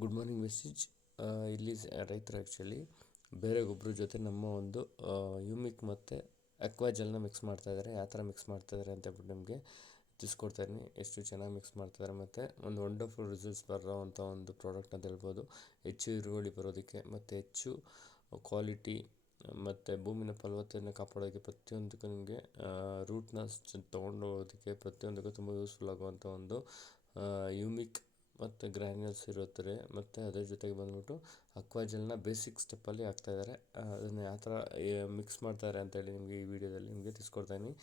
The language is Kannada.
Good morning message. ಇಲ್ಲಿ ರೈತರು ಆ್ಯಕ್ಚುಲಿ ಬೇರೆ ಗೊಬ್ಬರ ಜೊತೆ ನಮ್ಮ ಒಂದು ಯೂಮಿಕ್ ಮತ್ತು ಅಕ್ವಾಜಲ್ನ ಮಿಕ್ಸ್ ಮಾಡ್ತಾಯಿದ್ದಾರೆ. ಯಾವ ಥರ ಮಿಕ್ಸ್ ಮಾಡ್ತಾಯಿದ್ದಾರೆ ಅಂತ ಹೇಳ್ಬಿಟ್ಟು ನಿಮಗೆ ತಿಳಿಸ್ಕೊಡ್ತಾಯಿದ್ದೀನಿ. ಎಷ್ಟು ಚೆನ್ನಾಗಿ ಮಿಕ್ಸ್ ಮಾಡ್ತಾಯಿದ್ದಾರೆ ಮತ್ತು ಒಂದು ವಂಡರ್ಫುಲ್ ರಿಸಲ್ಟ್ಸ್ ಬರೋವಂಥ ಒಂದು ಪ್ರಾಡಕ್ಟ್ ಅಂತ ಹೇಳ್ಬೋದು. ಹೆಚ್ಚು ಇಳುವರಿ ಬರೋದಕ್ಕೆ ಮತ್ತು ಹೆಚ್ಚು ಕ್ವಾಲಿಟಿ ಮತ್ತು ಭೂಮಿನ ಫಲವತ್ತತೆಯನ್ನು ಕಾಪಾಡೋದಕ್ಕೆ ಪ್ರತಿಯೊಂದಕ್ಕೂ ನಿಮಗೆ ರೂಟ್ನ ತೊಗೊಂಡು ಹೋಗೋದಕ್ಕೆ ಪ್ರತಿಯೊಂದಕ್ಕೂ ತುಂಬ ಯೂಸ್ಫುಲ್ ಆಗುವಂಥ ಒಂದು ಯೂಮಿಕ್ ಮತ್ತು ಗ್ರ್ಯಾನ್ಯೂಲ್ಸ್ ಇರುತ್ತದೆ. ಮತ್ತು ಅದ್ರ ಜೊತೆಗೆ ಬಂದ್ಬಿಟ್ಟು ಅಕ್ವಾಜಲ್ನ ಬೇಸಿಕ್ ಸ್ಟೆಪ್ಪಲ್ಲಿ ಹಾಕ್ತಾಯಿದ್ದಾರೆ. ಅದನ್ನು ಯಾವ ಥರ ಮಿಕ್ಸ್ ಮಾಡ್ತಾರೆ ಅಂತೇಳಿ ನಿಮಗೆ ಈ ವಿಡಿಯೋದಲ್ಲಿ ನಿಮಗೆ ತಿಳಿಸ್ಕೊಡ್ತಾಯಿದ್ದೀನಿ.